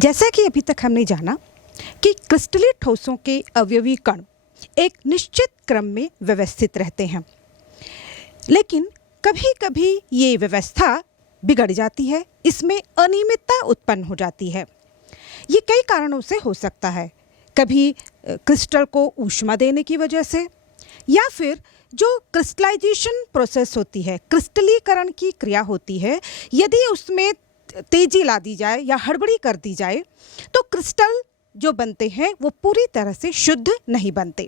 जैसा कि अभी तक हमने जाना कि क्रिस्टलीय ठोसों के अवयवी कण एक निश्चित क्रम में व्यवस्थित रहते हैं, लेकिन कभी कभी ये व्यवस्था बिगड़ जाती है, इसमें अनियमितता उत्पन्न हो जाती है। ये कई कारणों से हो सकता है। कभी क्रिस्टल को ऊष्मा देने की वजह से, या फिर जो क्रिस्टलाइजेशन प्रोसेस होती है, क्रिस्टलीकरण की क्रिया होती है, यदि उसमें तेजी ला दी जाए या हड़बड़ी कर दी जाए तो क्रिस्टल जो बनते हैं वो पूरी तरह से शुद्ध नहीं बनते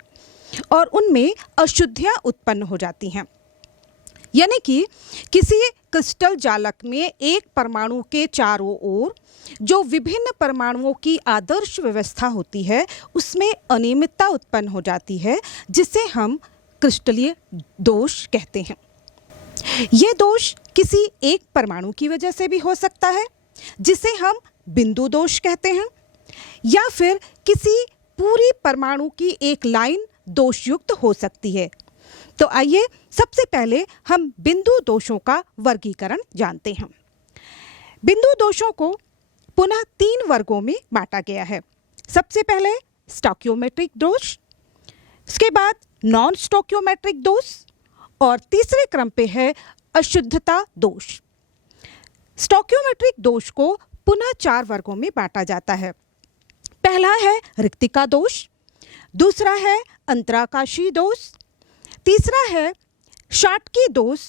और उनमें अशुद्धियाँ उत्पन्न हो जाती हैं। यानी कि किसी क्रिस्टल जालक में एक परमाणु के चारों ओर जो विभिन्न परमाणुओं की आदर्श व्यवस्था होती है उसमें अनियमितता उत्पन्न हो जाती है, जिसे हम क्रिस्टलीय दोष कहते हैं। ये दोष किसी एक परमाणु की वजह से भी हो सकता है, जिसे हम बिंदु दोष कहते हैं, या फिर किसी पूरी परमाणु की एक लाइन दोषयुक्त हो सकती है। तो आइए सबसे पहले हम बिंदु दोषों का वर्गीकरण जानते हैं। बिंदु दोषों को पुनः 3 वर्गों में बांटा गया है। सबसे पहले स्टोइकियोमेट्रिक दोष, उसके बाद नॉन स्टोइकियोमेट्रिक दोष और तीसरे क्रम पे है अशुद्धता दोष। स्टोइकियोमेट्रिक दोष को पुनः 4 वर्गों में बांटा जाता है। पहला है रिक्तिका दोष, दूसरा है अंतराकाशी दोष, तीसरा है शॉटकी दोष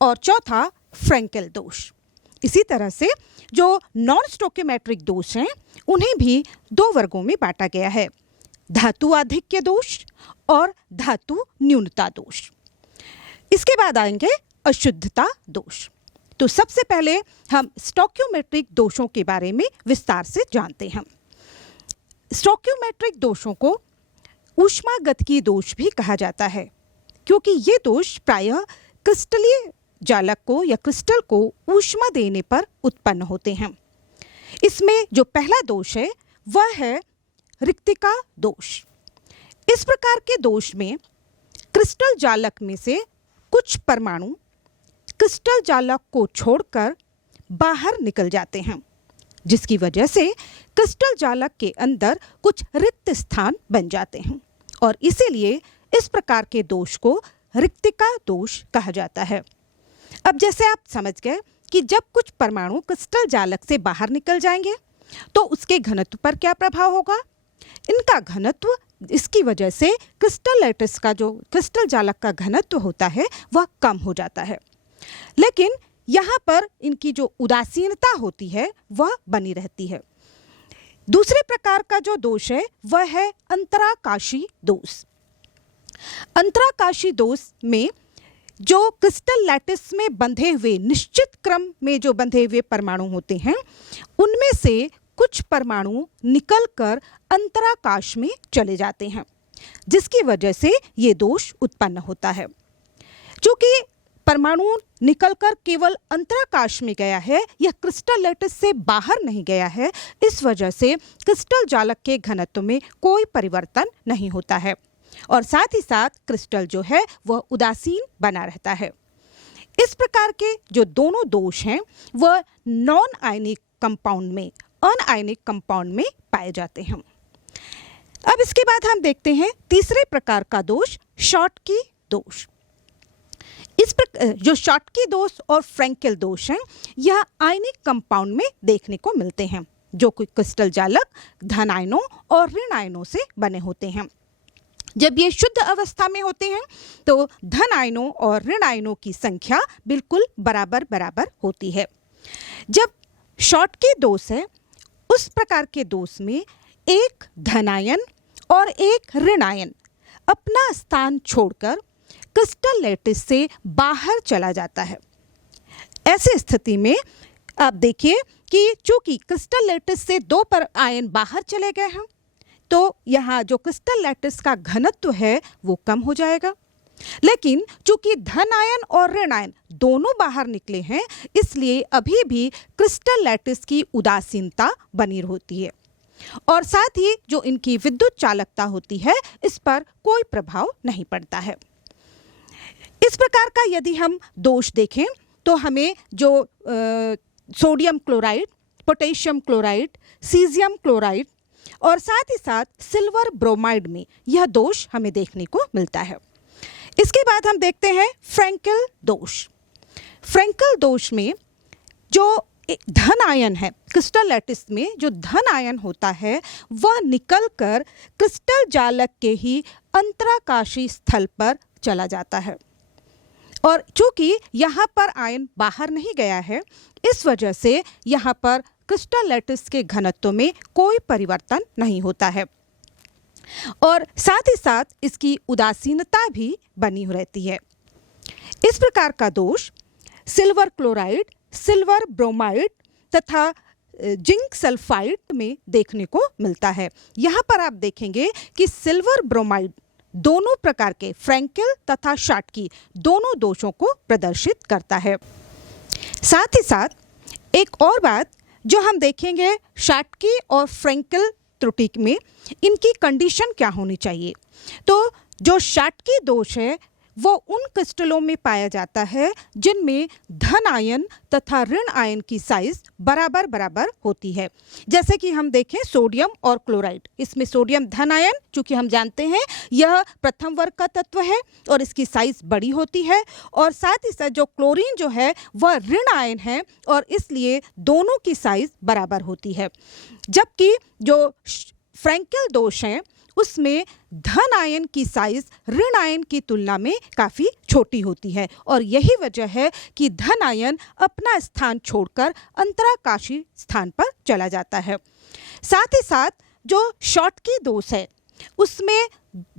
और चौथा फ्रैंकेल दोष। इसी तरह से जो नॉन स्टोइकियोमेट्रिक दोष हैं उन्हें भी 2 वर्गों में बांटा गया है, धातु आधिक्य दोष और धातु न्यूनता दोष। इसके बाद आएंगे अशुद्धता दोष। तो सबसे पहले हम स्टोइकियोमेट्रिक दोषों के बारे में विस्तार से जानते हैं। स्टोइकियोमेट्रिक दोषों को ऊष्मागतिकी दोष भी कहा जाता है, क्योंकि ये दोष प्रायः क्रिस्टलीय जालक को या क्रिस्टल को ऊष्मा देने पर उत्पन्न होते हैं। इसमें जो पहला दोष है वह है रिक्तिका दोष। इस प्रकार के दोष में क्रिस्टल जालक में से कुछ परमाणु क्रिस्टल जालक को छोड़कर बाहर निकल जाते हैं, जिसकी वजह से क्रिस्टल जालक के अंदर कुछ रिक्त स्थान बन जाते हैं और इसीलिए इस प्रकार के दोष को रिक्तिका दोष कहा जाता है। अब जैसे आप समझ गए कि जब कुछ परमाणु क्रिस्टल जालक से बाहर निकल जाएंगे तो उसके घनत्व पर क्या प्रभाव होगा। इनका घनत्व, इसकी वजह से क्रिस्टल लैटिस का जो क्रिस्टल जालक का घनत्व होता है वह कम हो जाता है, लेकिन यहाँ पर इनकी जो उदासीनता होती है वह बनी रहती है। दूसरे प्रकार का जो दोष है वह है अंतराकाशी दोष। अंतराकाशी दोष में जो क्रिस्टल लैटिस में बंधे हुए निश्चित क्रम में जो बंधे हुए परमाणु होते हैं उनमें से कुछ परमाणु निकलकर अंतराकाश में चले जाते हैं, जिसकी वजह से ये दोष उत्पन्न होता है। क्योंकि परमाणु निकलकर केवल अंतराकाश में गया है, यह क्रिस्टल लैटिस से बाहर नहीं गया है, इस वजह से क्रिस्टल जालक के घनत्व में कोई परिवर्तन नहीं होता है और साथ ही साथ क्रिस्टल जो है वह उदासीन बना रहता है। इस प्रकार के जो दोनों दोष हैं वह नॉन आयनिक कंपाउंड में, अनआयनिक कंपाउंड में पाए जाते हैं। अब इसके बाद हम देखते हैं तीसरे प्रकार का दोष, शॉटकी दोष। इस जो शॉटकी दोष और फ्रैंकेल दोष हैं यह आयनिक कंपाउंड में देखने को मिलते हैं, जो कि क्रिस्टल जालक धन आयनों और ऋण आयनों से बने होते हैं। जब ये शुद्ध अवस्था में होते हैं तो धन आयनों और ऋण आयनों की संख्या बिल्कुल बराबर बराबर होती है। जब शॉटकी दोष है उस प्रकार के दोष में एक धनायन और एक ऋणायन अपना स्थान छोड़कर क्रिस्टल लैटिस से बाहर चला जाता है। ऐसी स्थिति में आप देखिए कि चूंकि क्रिस्टल लैटिस से 2 आयन बाहर चले गए हैं तो यहाँ जो क्रिस्टल लैटिस का घनत्व है वो कम हो जाएगा, लेकिन चूंकि धन आयन और ऋण आयन दोनों बाहर निकले हैं इसलिए अभी भी क्रिस्टल लैटिस की उदासीनता बनी होती है और साथ ही जो इनकी विद्युत चालकता होती है इस पर कोई प्रभाव नहीं पड़ता है। इस प्रकार का यदि हम दोष देखें तो हमें जो sodium chloride potassium chloride, caesium chloride और साथ ही साथ सिल्वर ब्रोमाइड में यह दोष हमें देखने को मिलता है। इसके बाद हम देखते हैं फ्रैंकल दोष। फ्रैंकल दोष में जो धन आयन है, क्रिस्टल लैटिस में जो धन आयन होता है वह निकलकर क्रिस्टल जालक के ही अंतराकाशी स्थल पर चला जाता है, और चूंकि यहाँ पर आयन बाहर नहीं गया है, इस वजह से यहाँ पर क्रिस्टल लैटिस के घनत्व में कोई परिवर्तन नहीं होता है और साथ ही साथ इसकी उदासीनता भी बनी रहती है। इस प्रकार का दोष सिल्वर क्लोराइड, सिल्वर ब्रोमाइड तथा जिंक सल्फाइड में देखने को मिलता है। यहाँ पर आप देखेंगे कि सिल्वर ब्रोमाइड दोनों प्रकार के फ्रैंकल तथा शाटकी दोनों दोषों को प्रदर्शित करता है। साथ ही साथ एक और बात जो हम देखेंगे, शाटकी और फ्रैंकल त्रुटि में इनकी कंडीशन क्या होनी चाहिए। तो जो शाटकी दोष है वो उन क्रिस्टलों में पाया जाता है जिनमें धन आयन तथा ऋण आयन की साइज बराबर बराबर होती है। जैसे कि हम देखें सोडियम और क्लोराइड, इसमें सोडियम धन आयन, चूंकि हम जानते हैं यह प्रथम वर्ग का तत्व है और इसकी साइज बड़ी होती है, और साथ ही साथ जो क्लोरीन जो है वह ऋण आयन है और इसलिए दोनों की साइज बराबर होती है। जबकि जो फ्रैंकल दोष है उसमें धन आयन की साइज ऋण आयन की तुलना में काफ़ी छोटी होती है, और यही वजह है कि धन आयन अपना स्थान छोड़कर अंतराकाशी स्थान पर चला जाता है। साथ ही साथ जो शॉटकी दोष है उसमें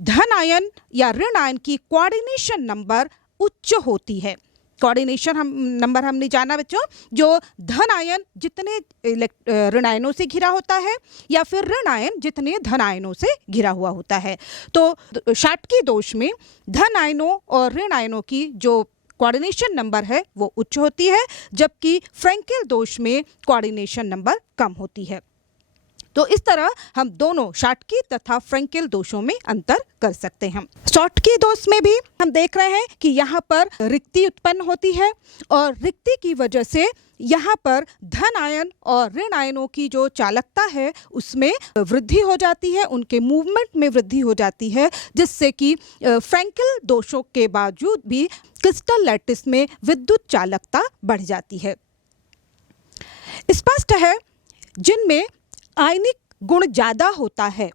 धन आयन या ऋण आयन की कोऑर्डिनेशन नंबर उच्च होती है। कोऑर्डिनेशन नंबर हमने जाना बच्चों, जो धन आयन जितने ऋण आयनों से घिरा होता है या फिर ऋण आयन जितने धन आयनों से घिरा हुआ होता है। तो शाटकी दोष में धन आयनों और ऋण आयनों की जो कोऑर्डिनेशन नंबर है वो उच्च होती है, जबकि फ्रैंकल दोष में कोऑर्डिनेशन नंबर कम होती है। तो इस तरह हम दोनों शाटकी तथा फ्रैंकल दोषों में अंतर कर सकते हैं। शॉटकी दोष में भी हम देख रहे हैं कि यहाँ पर रिक्ति उत्पन्न होती है और रिक्ति की वजह से यहाँ पर धन आयन और ऋण आयनों की जो चालकता है उसमें वृद्धि हो जाती है, उनके मूवमेंट में वृद्धि हो जाती है, जिससे कि फ्रैंकल दोषों के बावजूद भी क्रिस्टल लैटिस में विद्युत चालकता बढ़ जाती है। स्पष्ट है जिनमें आयनिक गुण ज़्यादा होता है,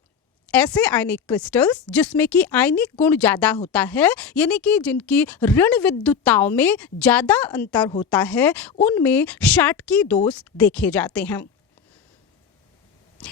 ऐसे आयनिक क्रिस्टल्स जिसमें कि आयनिक गुण ज़्यादा होता है, यानी कि जिनकी ऋण विद्युतताओं में ज़्यादा अंतर होता है, उनमें शाटकी दोष देखे जाते हैं।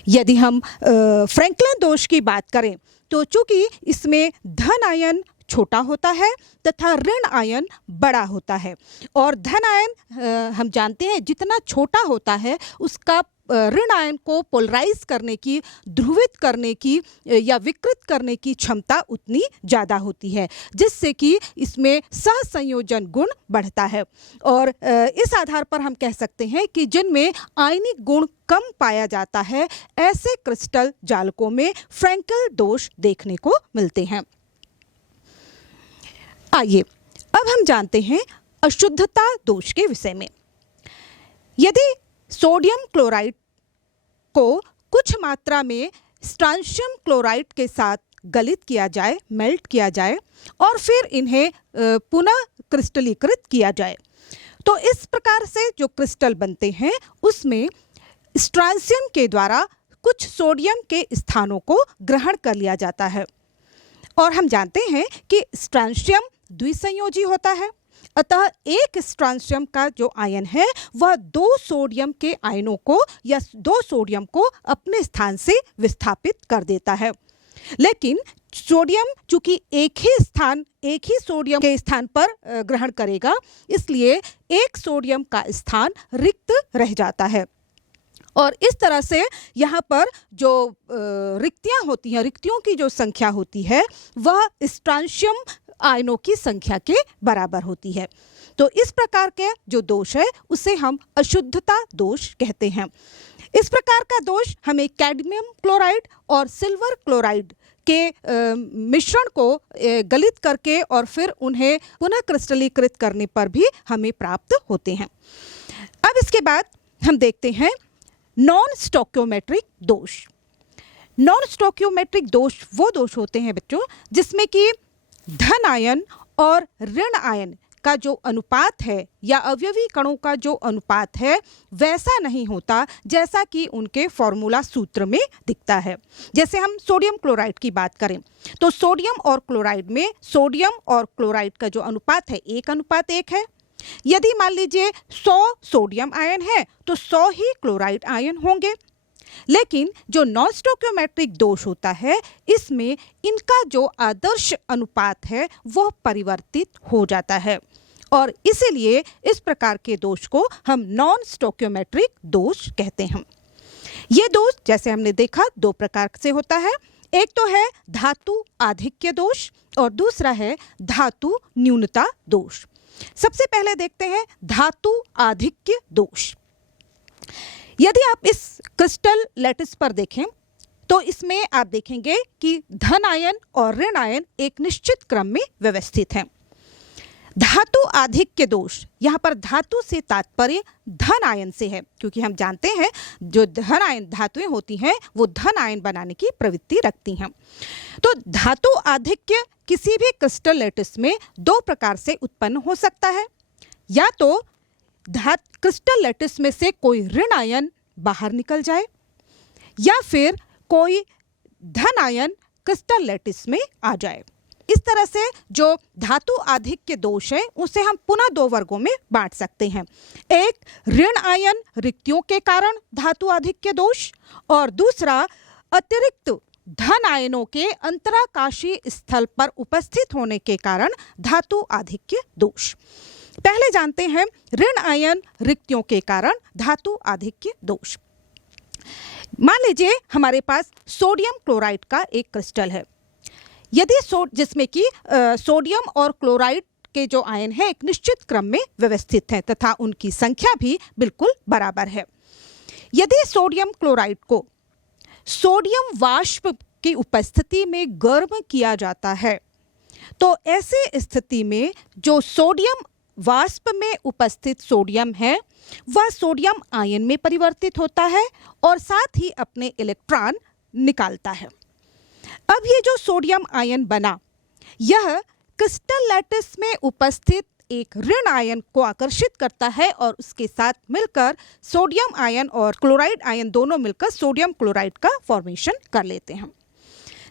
यदि हम फ्रैंकल दोष की बात करें तो चूंकि इसमें धन आयन छोटा होता है तथा ऋण आयन बड़ा होता है, और धन आयन हम जानते हैं जितना छोटा होता है उसका ऋण आयन को पोलराइज करने की, ध्रुवित करने की या विकृत करने की क्षमता उतनी ज़्यादा होती है, जिससे कि इसमें सहसंयोजन गुण बढ़ता है। और इस आधार पर हम कह सकते हैं कि जिनमें आयनिक गुण कम पाया जाता है ऐसे क्रिस्टल जालकों में फ्रैंकल दोष देखने को मिलते हैं। आइए अब हम जानते हैं अशुद्धता दोष के विषय में। यदि सोडियम क्लोराइड को कुछ मात्रा में स्ट्रांशियम क्लोराइड के साथ गलित किया जाए, मेल्ट किया जाए और फिर इन्हें पुनः क्रिस्टलीकृत किया जाए, तो इस प्रकार से जो क्रिस्टल बनते हैं उसमें स्ट्रांशियम के द्वारा कुछ सोडियम के स्थानों को ग्रहण कर लिया जाता है, और हम जानते हैं कि स्ट्रांशियम द्विसंयोजी होता है, अतः एक स्ट्रांशियम का जो आयन है वह दो सोडियम के आयनों को या दो सोडियम को अपने स्थान से विस्थापित कर देता है। लेकिन सोडियम चूंकि एक ही सोडियम के स्थान पर ग्रहण करेगा, इसलिए एक सोडियम का स्थान रिक्त रह जाता है, और इस तरह से यहाँ पर जो रिक्तियाँ होती हैं, रिक्तियों की जो संख्या होती है वह स्ट्रांशियम आयनों की संख्या के बराबर होती है। तो इस प्रकार के जो दोष है उसे हम अशुद्धता दोष कहते हैं। इस प्रकार का दोष हमें कैडमियम क्लोराइड और सिल्वर क्लोराइड के मिश्रण को गलित करके और फिर उन्हें पुनः क्रिस्टलीकृत करने पर भी हमें प्राप्त होते हैं। अब इसके बाद हम देखते हैं नॉन स्टोक्योमेट्रिक दोष। नॉन स्टोक्योमेट्रिक दोष वो दोष होते हैं बच्चों जिसमें कि धन आयन और ऋण आयन का जो अनुपात है या अवयवी कणों का जो अनुपात है वैसा नहीं होता जैसा कि उनके फॉर्मूला सूत्र में दिखता है। जैसे हम सोडियम क्लोराइड की बात करें तो सोडियम और क्लोराइड में सोडियम और क्लोराइड का जो अनुपात है 1:1 है। यदि मान लीजिए 100 सोडियम आयन है तो 100 ही क्लोराइड आयन होंगे। लेकिन जो नॉन स्टोक्योमेट्रिक दोष होता है इसमें इनका जो आदर्श अनुपात है वह परिवर्तित हो जाता है और इसीलिए इस प्रकार के दोष को हम नॉन स्टोक्योमेट्रिक दोष कहते हैं। ये दोष जैसे हमने देखा 2 प्रकार से होता है। एक तो है धातु आधिक्य दोष और दूसरा है धातु न्यूनता दोष। सबसे पहले देखते हैं धातु आधिक्य दोष। यदि आप इस क्रिस्टल लैटिस पर देखें तो इसमें आप देखेंगे कि धन आयन और ऋण आयन एक निश्चित क्रम में व्यवस्थित हैं। धातु आधिक्य दोष, यहाँ पर धातु से तात्पर्य धन आयन से है क्योंकि हम जानते हैं जो धन आयन धातुएं होती हैं वो धन आयन बनाने की प्रवृत्ति रखती हैं। तो धातु आधिक्य किसी भी क्रिस्टल लैटिस में 2 प्रकार से उत्पन्न हो सकता है। या तो क्रिस्टल लैटिस में से कोई ऋण आयन बाहर निकल जाए या फिर कोई धन आयन क्रिस्टल लैटिस में आ जाए। इस तरह से जो धातु आधिक्य दोष है उसे हम पुनः 2 वर्गों में बांट सकते हैं। एक ऋण आयन रिक्तियों के कारण धातु आधिक्य दोष और दूसरा अतिरिक्त धन आयनों के अंतराकाशीय स्थल पर उपस्थित होने के कारण धातु आधिक्य दोष। पहले जानते हैं ऋण आयन रिक्तियों के कारण धातु आधिक्य दोष। मान लीजिए हमारे पास सोडियम क्लोराइड का एक क्रिस्टल है। यदि जिसमें कि सोडियम और क्लोराइड के जो आयन है एक निश्चित क्रम में व्यवस्थित हैं तथा उनकी संख्या भी बिल्कुल बराबर है। यदि सोडियम क्लोराइड को सोडियम वाष्प की उपस्थिति में गर्म किया जाता है तो ऐसी स्थिति में जो सोडियम वाष्प में उपस्थित सोडियम है वह सोडियम आयन में परिवर्तित होता है और साथ ही अपने इलेक्ट्रॉन निकालता है। अब ये जो सोडियम आयन बना यह क्रिस्टल लैटिस में उपस्थित एक ऋण आयन को आकर्षित करता है और उसके साथ मिलकर सोडियम आयन और क्लोराइड आयन दोनों मिलकर सोडियम क्लोराइड का फॉर्मेशन कर लेते हैं।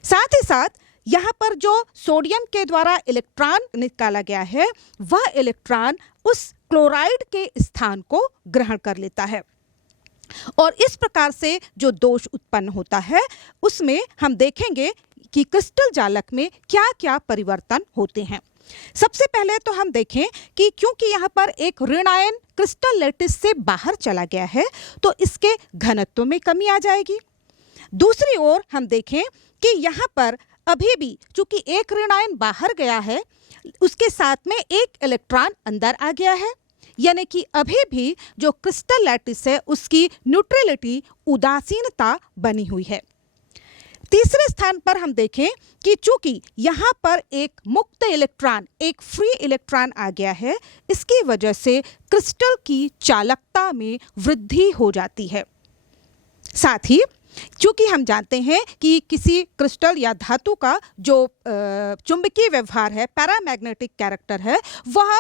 साथ ही साथ यहाँ पर जो सोडियम के द्वारा इलेक्ट्रॉन निकाला गया है वह इलेक्ट्रॉन उस क्लोराइड के स्थान को ग्रहण कर लेता है और इस प्रकार से जो दोष उत्पन्न होता है उसमें हम देखेंगे कि क्रिस्टल जालक में क्या क्या परिवर्तन होते हैं। सबसे पहले तो हम देखें कि क्योंकि यहाँ पर एक ऋण आयन क्रिस्टल लैटिस से बाहर चला गया है तो इसके घनत्व में कमी आ जाएगी। दूसरी ओर हम देखें कि यहाँ पर अभी भी चूंकि एक ऋण आयन बाहर गया है उसके साथ में एक इलेक्ट्रॉन अंदर आ गया है, यानी कि अभी भी जो क्रिस्टल लैटिस है उसकी न्यूट्रलिटी उदासीनता बनी हुई है। तीसरे स्थान पर हम देखें कि चूंकि यहाँ पर एक मुक्त इलेक्ट्रॉन एक फ्री इलेक्ट्रॉन आ गया है इसकी वजह से क्रिस्टल की चालकता में वृद्धि हो जाती है। साथ ही चूंकि हम जानते हैं कि किसी क्रिस्टल या धातु का जो चुंबकीय व्यवहार है पैरामैग्नेटिक कैरेक्टर है वह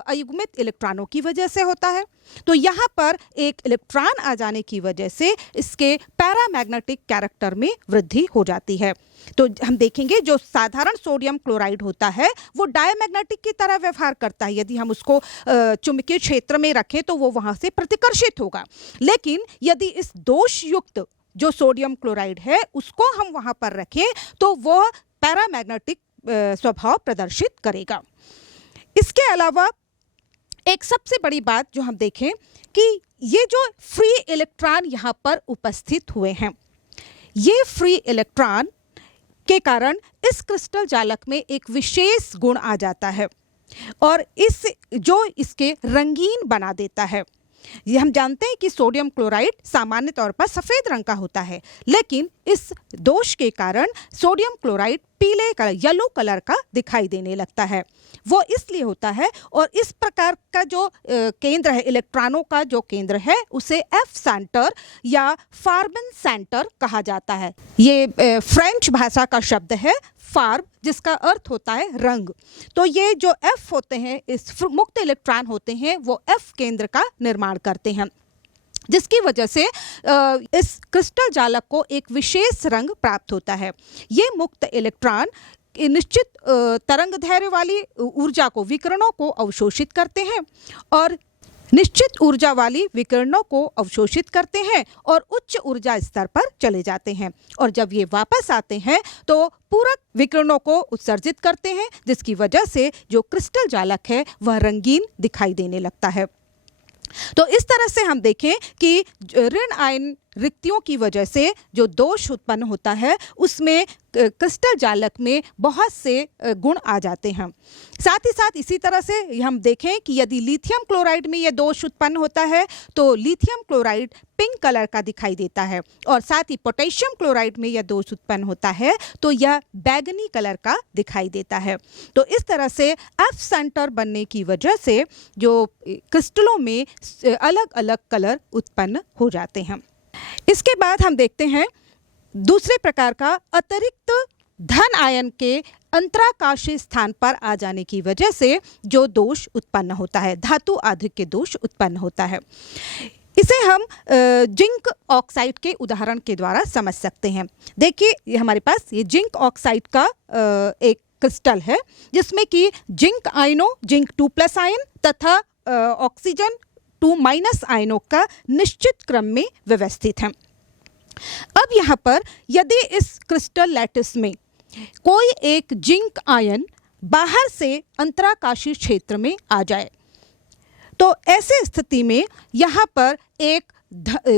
अयुग्मित इलेक्ट्रॉनों की वजह से होता है, तो यहाँ पर एक इलेक्ट्रॉन आ जाने की वजह से इसके पैरामैग्नेटिक कैरेक्टर में वृद्धि हो जाती है। तो हम देखेंगे जो साधारण सोडियम क्लोराइड होता है वो डायमैग्नेटिक की तरह व्यवहार करता है। यदि हम उसको चुंबकीय क्षेत्र में रखें तो वो वहाँ से प्रतिकर्षित होगा, लेकिन यदि इस दोष युक्त जो सोडियम क्लोराइड है उसको हम वहां पर रखें तो वह पैरामैग्नेटिक स्वभाव प्रदर्शित करेगा। इसके अलावा एक सबसे बड़ी बात जो हम देखें कि ये जो फ्री इलेक्ट्रॉन यहाँ पर उपस्थित हुए हैं ये फ्री इलेक्ट्रॉन के कारण इस क्रिस्टल जालक में एक विशेष गुण आ जाता है और इस जो इसके रंगीन बना देता है। ये हम जानते हैं कि सोडियम क्लोराइड सामान्य तौर पर सफ़ेद रंग का होता है, लेकिन इस दोष के कारण सोडियम क्लोराइड पीले कलर येलो कलर का दिखाई देने लगता है। वो इसलिए होता है, और इस प्रकार का जो केंद्र है, इलेक्ट्रॉनों का जो केंद्र है, उसे एफ सेंटर या फार्बन सेंटर कहा जाता है। ये फ्रेंच भाषा का शब्द है फार्ब, जिसका अर्थ होता है रंग। तो ये जो एफ होते हैं, इस मुक्त इलेक्ट्रॉन होते हैं, वो एफ केंद्र का निर्माण करते हैं, जिसकी वजह से इस क्रिस्टल जालक को एक विशेष रंग प्राप्त होता है। ये मुक्त इलेक्ट्रॉन निश्चित तरंग दैर्घ्य वाली ऊर्जा को, विकिरणों को अवशोषित करते हैं और निश्चित ऊर्जा वाली विकिरणों को अवशोषित करते हैं और उच्च ऊर्जा स्तर पर चले जाते हैं, और जब ये वापस आते हैं तो पूरक विकिरणों को उत्सर्जित करते हैं, जिसकी वजह से जो क्रिस्टल जालक है वह रंगीन दिखाई देने लगता है। तो इस तरह से हम देखें कि ऋण आयन रिक्तियों की वजह से जो दोष उत्पन्न होता है, उसमें क्रिस्टल जालक में बहुत से गुण आ जाते हैं। साथ ही साथ इसी तरह से हम देखें कि यदि लिथियम क्लोराइड में यह दोष उत्पन्न होता है तो लिथियम क्लोराइड पिंक कलर का दिखाई देता है, और साथ ही पोटेशियम क्लोराइड में यह दोष उत्पन्न होता है तो यह बैगनी कलर का दिखाई देता है। तो इस तरह से एफ सेंटर बनने की वजह से जो क्रिस्टलों में अलग अलग कलर उत्पन्न हो जाते हैं। इसके बाद हम देखते हैं दूसरे प्रकार का अतिरिक्त धन आयन के अंतराकाशीय स्थान पर आ जाने की वजह से जो दोष उत्पन्न होता है, धातु आधिक्य दोष उत्पन्न होता है। इसे हम जिंक ऑक्साइड के उदाहरण के द्वारा समझ सकते हैं। देखिए, ये हमारे पास ये जिंक ऑक्साइड का एक क्रिस्टल है, जिसमें कि जिंक आयनों, जिंक 2+ आयन तथा ऑक्सीजन 2- आयनों का निश्चित क्रम में व्यवस्थित है। अब यहाँ पर यदि इस क्रिस्टल लैटिस में कोई एक जिंक आयन बाहर से अंतराकाशीय क्षेत्र में आ जाए, तो ऐसे स्थिति में यहाँ पर एक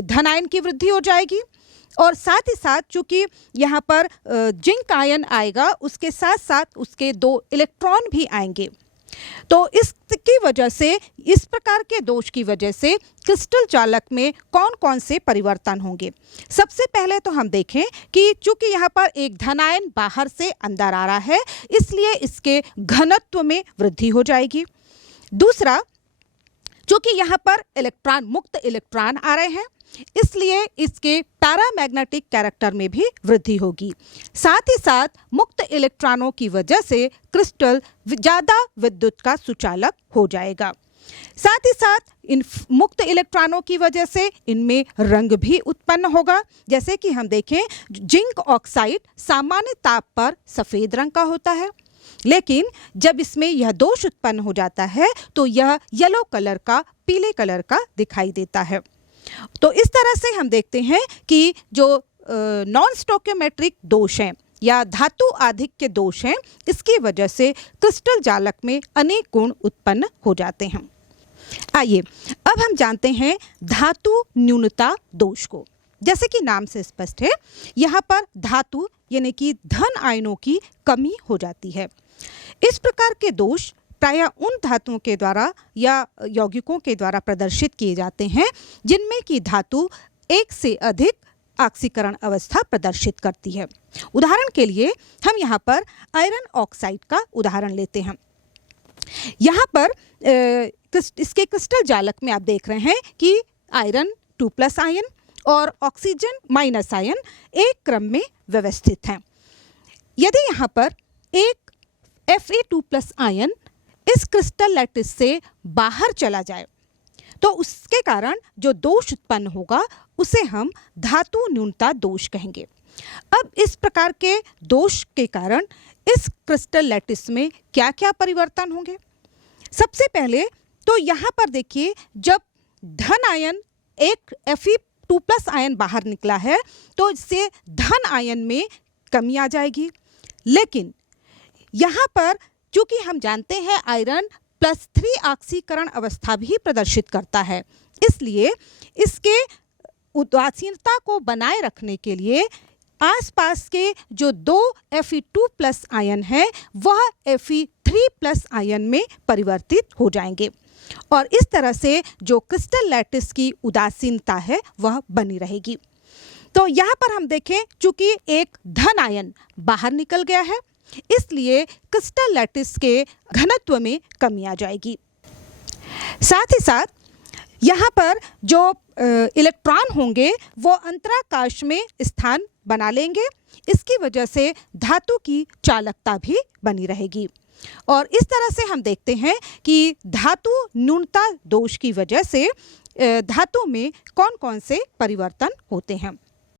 धन आयन की वृद्धि हो जाएगी, और साथ ही साथ चूंकि यहाँ पर जिंक आयन आएगा, उसके साथ साथ उसके 2 इलेक्ट्रॉन भी आएंगे। तो इसकी वजह से, इस प्रकार के दोष की वजह से क्रिस्टल जालक में कौन कौन से परिवर्तन होंगे। सबसे पहले तो हम देखें कि चूंकि यहाँ पर एक धनायन बाहर से अंदर आ रहा है, इसलिए इसके घनत्व में वृद्धि हो जाएगी। दूसरा, चूंकि यहाँ पर इलेक्ट्रॉन, मुक्त इलेक्ट्रॉन आ रहे हैं, इसलिए इसके पैरामैग्नेटिक कैरेक्टर में भी वृद्धि होगी। साथ ही साथ मुक्त इलेक्ट्रॉनों की वजह से क्रिस्टल ज़्यादा विद्युत का सुचालक हो जाएगा। साथ ही साथ इन मुक्त इलेक्ट्रॉनों की वजह से इनमें रंग भी उत्पन्न होगा। जैसे कि हम देखें, जिंक ऑक्साइड सामान्य ताप पर सफ़ेद रंग का होता है, लेकिन जब इसमें यह दोष उत्पन्न हो जाता है तो यह येलो कलर का, पीले कलर का दिखाई देता है। तो इस तरह से हम देखते हैं कि जो नॉन स्टोकियोमेट्रिक दोष हैं या धातु आधिक्य दोष हैं, इसकी वजह से क्रिस्टल जालक में अनेक गुण उत्पन्न हो जाते हैं। आइए अब हम जानते हैं धातु न्यूनता दोष को। जैसे कि नाम से स्पष्ट है, यहाँ पर धातु यानी कि धन आयनों की कमी हो जाती है। इस प्रकार के दोष प्रायः उन धातुओं के द्वारा या यौगिकों के द्वारा प्रदर्शित किए जाते हैं जिनमें की धातु एक से अधिक ऑक्सीकरण अवस्था प्रदर्शित करती है। उदाहरण के लिए हम यहाँ पर आयरन ऑक्साइड का उदाहरण लेते हैं। यहाँ पर इसके क्रिस्टल जालक में आप देख रहे हैं कि आयरन 2+ आयन और ऑक्सीजन - आयन एक क्रम में व्यवस्थित हैं। यदि यहाँ पर एक Fe2+ आयन इस क्रिस्टल लैटिस से बाहर चला जाए तो उसके कारण जो दोष उत्पन्न होगा उसे हम धातु न्यूनता दोष कहेंगे। अब इस प्रकार के दोष के कारण इस क्रिस्टल लैटिस में क्या क्या परिवर्तन होंगे। सबसे पहले तो यहाँ पर देखिए, जब धन आयन एक Fe2+ आयन बाहर निकला है तो इससे धन आयन में कमी आ जाएगी। लेकिन यहाँ पर चूंकि हम जानते हैं आयरन +3 ऑक्सीकरण अवस्था भी प्रदर्शित करता है, इसलिए इसके उदासीनता को बनाए रखने के लिए आसपास के जो 2 Fe2+ आयन हैं वह Fe3+ आयन में परिवर्तित हो जाएंगे। और इस तरह से जो क्रिस्टल लैटिस की उदासीनता है वह बनी रहेगी। तो यहाँ पर हम देखें, चूंकि एक धन आयन बाहर निकल गया है, इसलिए क्रिस्टल लैटिस के घनत्व में कमी आ जाएगी। साथ ही साथ यहाँ पर जो इलेक्ट्रॉन होंगे वो अंतराकाश में स्थान बना लेंगे। इसकी वजह से धातु की चालकता भी बनी रहेगी। और इस तरह से हम देखते हैं कि धातु न्यूनता दोष की वजह से धातु में कौन कौन से परिवर्तन होते हैं।